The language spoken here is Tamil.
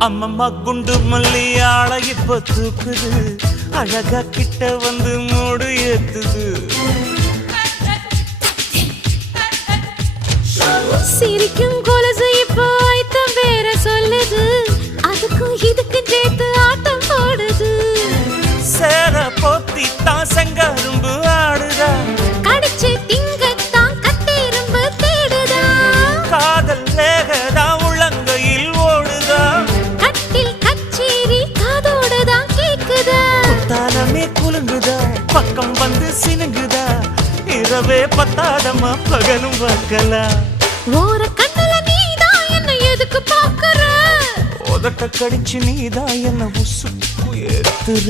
அம்மம்மா குண்டு மல்லி ஆள இப்ப தூக்குது அழகா கிட்ட வந்து மூடு ஏத்துது சிரிக்கும் கொலுசு இப்போ ஐத்தம் வேற சொல்லுது அதுக்கும் இதுக்கும் சேர்த்து ஆட்டம் போடுது சேர போத்தி தான் செங்கரும்பு ஆடுதா கடிச்சு திங்கத்தான் கட்டெரும்பு தேடுதா காதல் வேகதா உள்ளங்கையில் ஓடுதா கட்டில் கச்சேரி காதோடுதான் கேக்குதா தானமே குலுங்குதா பக்கம் வந்து சினுங்குதா இரவே பத்தாதமா பகலும் பார்க்கலாம் ஓர கண்ணுல நீதான் என்ன எதுக்கு பாக்குற உதட்ட கடிச்சு நீதான் என்ன உசுப்பு ஏத்துற